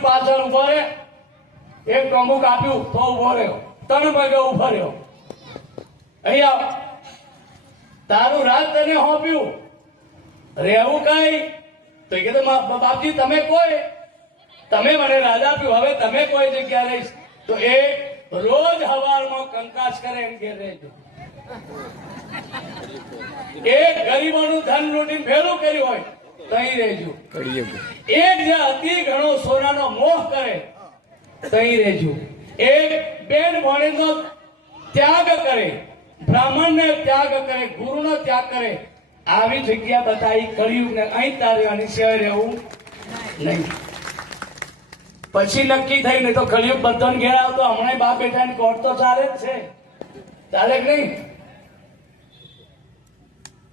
કીધું પાછળ ઉભો રે, એક ટોંગું કાપ્યું તો ઉભો રહ્યો, 3 પગે ઉભો રહ્યો. અહીંયા તારું રાજ તને હોપ્યું, રહેવું કઈ? તો એ કીધું બાપજી તમે કોઈ, તમે મને રાજ આપ્યું, હવે તમે કોઈ જગ્યા રહીશ તો એ રોજ હવારમાં કંકાસ કરે એમ કે રહેજો. એક ગરીબોનું ધન લૂંટીને ભેરું કર્યું હોય તો અહીં રહેજો. એક જે અતિ ઘણો સોનાનો મોહ કરે તો અહીં રહેજો. એક બેન ભણેનો ત્યાગ કરે, બ્રાહ્મણને ત્યાગ કરે, ગુરુનો ત્યાગ કરે, આવી જગ્યા બતાવી કળિયુગને અહીં તારે અને સિવાય રહેવું નહીં. પછી નક્કી થઈ ને તો કળિયુગ બધાને ઘેર આવતો, હમણાં બાપ બેટાની કોર્ટ તો ચાલે જ છે, ચાલે કે નહીં?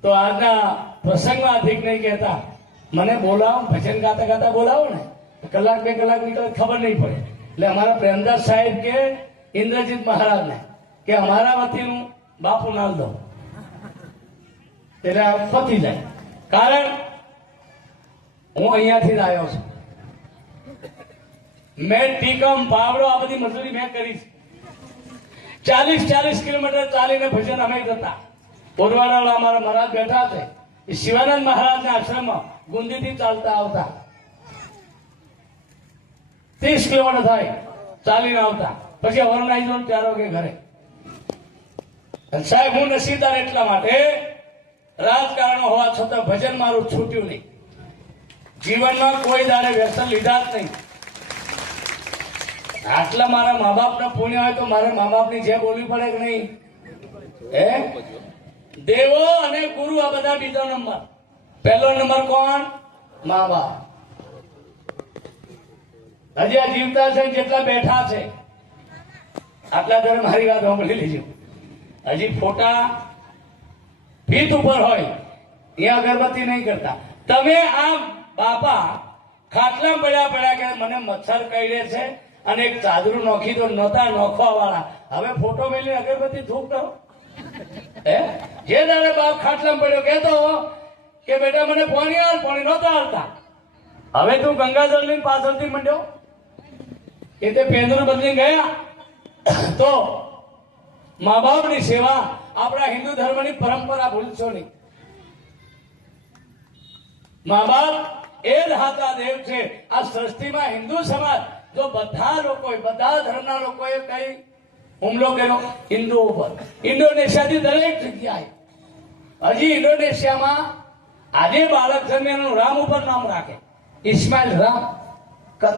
તો આજના પ્રસંગમાં અધિક નહીં કહેતા, મને બોલાવો, ભજન ગાતા ગાતા બોલાવો ને, કલાક 2 કલાક નીકળે ખબર નહીં પડે. એટલે અમારા પ્રેમદાસ સાહેબ કે ઇન્દ્રજીત મહારાજને કે અમારા વતીનું બાપુ નાલ દો, એટલે પતી જાય. કારણ હું અહીંયાથી જ આવ્યો છું. મેં ટીકમ પાવડો આ બધી મજૂરી મેં કરી છે. 40 કિલોમીટર ચાલીને ભજન અમે જતા. બોરવાડા અમારા મહારાજ બેઠા છે, એ શિવાનંદ મહારાજના આશ્રમમાં ગુંદીથી ચાલતા આવતા. 30 કિલોમીટર થાય ચાલીને આવતા, પછી અવરનાઈ જો 4 વાગે ઘરે. સાહેબ હું નસીબદાર એટલા માટે, રાજકારણ હોવા છતાં ભજન મારું છૂટ્યું નહીં. જીવનમાં કોઈ દાડે વ્યસન લીધા જ નહીં. આટલા મારા મા બાપના પુણ્ય હોય તો મારે મા બાપની જે બોલવી પડે કે નહીં? હે, દેવો અને ગુરુ આ બધા બીજો નંબર. પહેલો નંબર કોણ? મા બાપ. હજી આ જીવતા છે જેટલા બેઠા છે, આટલા દર મારી વાત સાંભળી લેજો. હજી ફોટા ભીત ઉપર હોય ત્યાં અગરબત્તી નહીં કરતા. તમે આ બાપા ખાટલા પડ્યા કે મને મચ્છર કરડે છે અને એક ચાદરું નોખી તો નતા નોખવા વાળા, હવે ફોટો મેળવી અગરબત્તી ધૂપ કરો. હે, જે દાડે બાપ ખાટલામાં પડ્યો કહેતો કે બેટા મને પાણી નહોતા આવતા, હવે તું ગંગાજળ લઈને પાછળથી મંડ્યો એ તે પેંદરું બદલી ગયા. તો મા બાપની સેવા આપણા હિન્દુ ધર્મની પરંપરા ભૂલશો નહીં. મા બાપ એ જ હાથા દેવ છે. આ સૃષ્ટિમાં હિન્દુ સમાજ જો બધા લોકોએ, બધા ધર્મના લોકોએ કઈ હુમલો કર્યો હિન્દુ ઉપર, ઇન્ડોનેશિયાથી દરેક જગ્યાએ. હજી ઇન્ડોનેશિયામાં આજે બાળક જન્મે એનું રામ ઉપર નામ રાખે, ઇસ્માઇલ રામ.